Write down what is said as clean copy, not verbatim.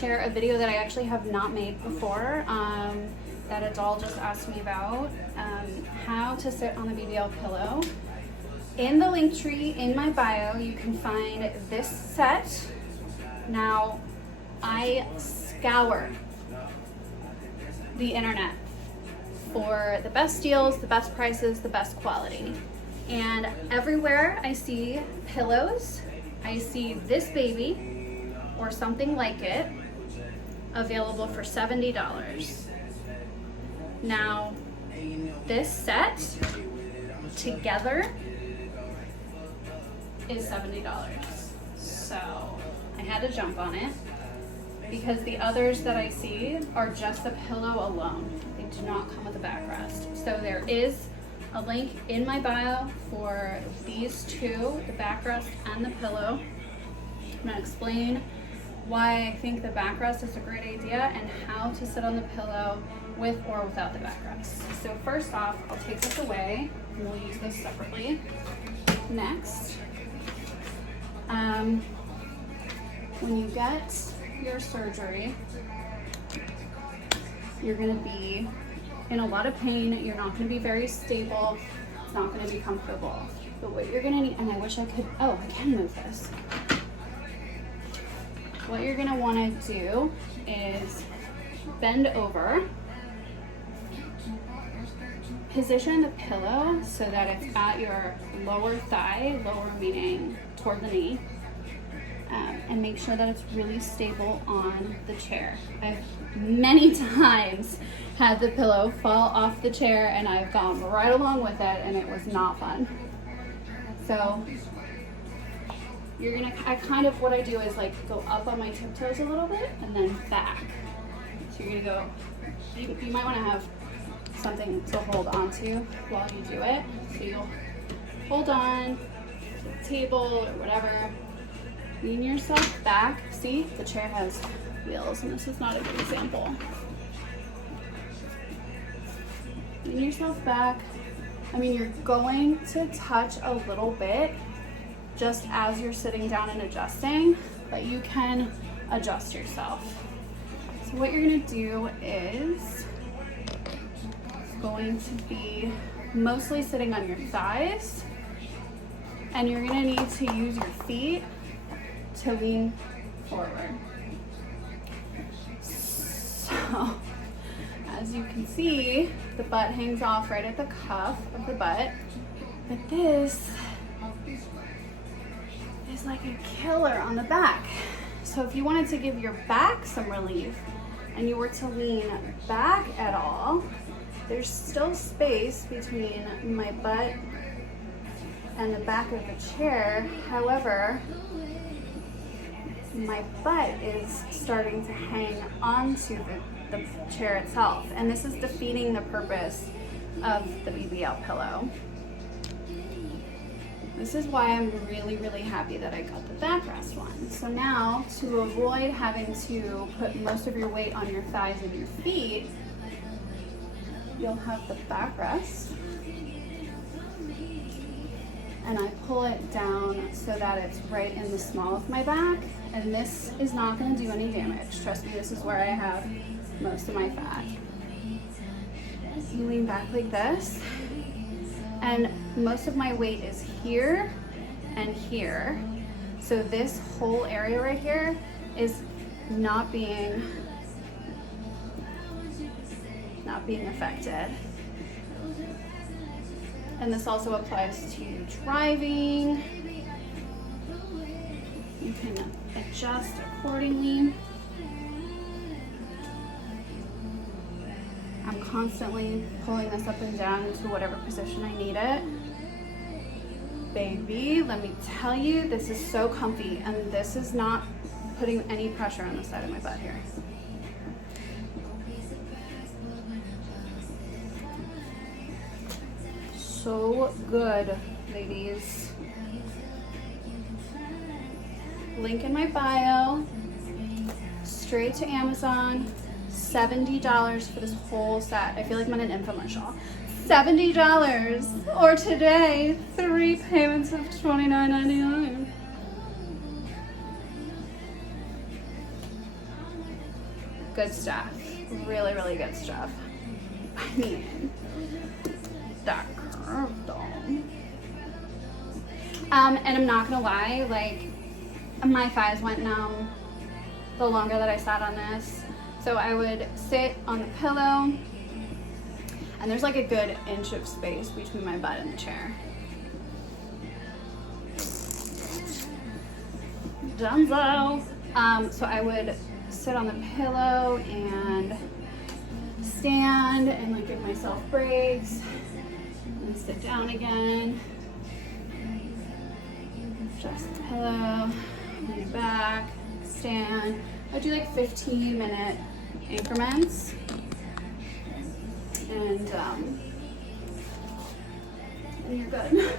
share a video that I actually have not made before, that a doll just asked me about, how to sit on a BBL pillow. In the link tree in my bio, you can find this set. Now, I scour the internet for the best deals, the best prices, the best quality. And everywhere I see pillows, I see this baby or something like it available for $70. Now, this set together is $70. So I had to jump on it because the others that I see are just the pillow alone. They do not come with a backrest. So there is a link in my bio for these two, the backrest and the pillow. I'm gonna explain why I think the backrest is a great idea and how to sit on the pillow with or without the backrest. So first off, I'll take this away and we'll use this separately. Next, when you get your surgery, you're gonna be in a lot of pain. You're not gonna be very stable. It's not gonna be comfortable. But what you're gonna need, and I wish I could, oh, I can move this. What you're gonna wanna do is bend over, position the pillow so that it's at your lower thigh, lower meaning toward the knee, and make sure that it's really stable on the chair. I've many times had the pillow fall off the chair and I've gone right along with it and it was not fun. So you're gonna, what I do is like go up on my tiptoes a little bit and then back. So you're gonna go, you might wanna have something to hold onto while you do it. So you'll hold on to the table or whatever. Lean yourself back. See, the chair has wheels and this is not a good example. Lean yourself back. I mean, you're going to touch a little bit just as you're sitting down and adjusting, but you can adjust yourself. So what you're gonna do is going to be mostly sitting on your thighs, and you're gonna need to use your feet to lean forward. So, as you can see, the butt hangs off right at the cuff of the butt, but this is like a killer on the back. So if you wanted to give your back some relief and you were to lean back at all, there's still space between my butt and the back of the chair. However, my butt is starting to hang onto the chair itself, and this is defeating the purpose of the BBL pillow. This is why I'm really, really happy that I got the backrest one. So now, to avoid having to put most of your weight on your thighs and your feet, you'll have the backrest, and I pull it down so that it's right in the small of my back, and this is not going to do any damage. Trust me, this is where I have most of my fat. You lean back like this, and most of my weight is here and here, so this whole area right here is not being affected. And this also applies to driving. You can adjust accordingly. I'm constantly pulling this up and down into whatever position I need it. Baby, let me tell you, this is so comfy, and this is not putting any pressure on the side of my butt here. So good, ladies. Link in my bio, straight to Amazon, $70 for this whole set. I feel like I'm on an infomercial. $70, or today, 3 payments of $29.99. Good stuff. Really, really good stuff. I mean, that curve though. And I'm not gonna lie, like my thighs went numb the longer that I sat on this. So I would sit on the pillow, and there's like a good inch of space between my butt and the chair. Dunzo. So I would sit on the pillow and stand and like give myself breaks, and sit down again. Just the pillow, lean back, stand. I do like 15-minute increments, and you're good.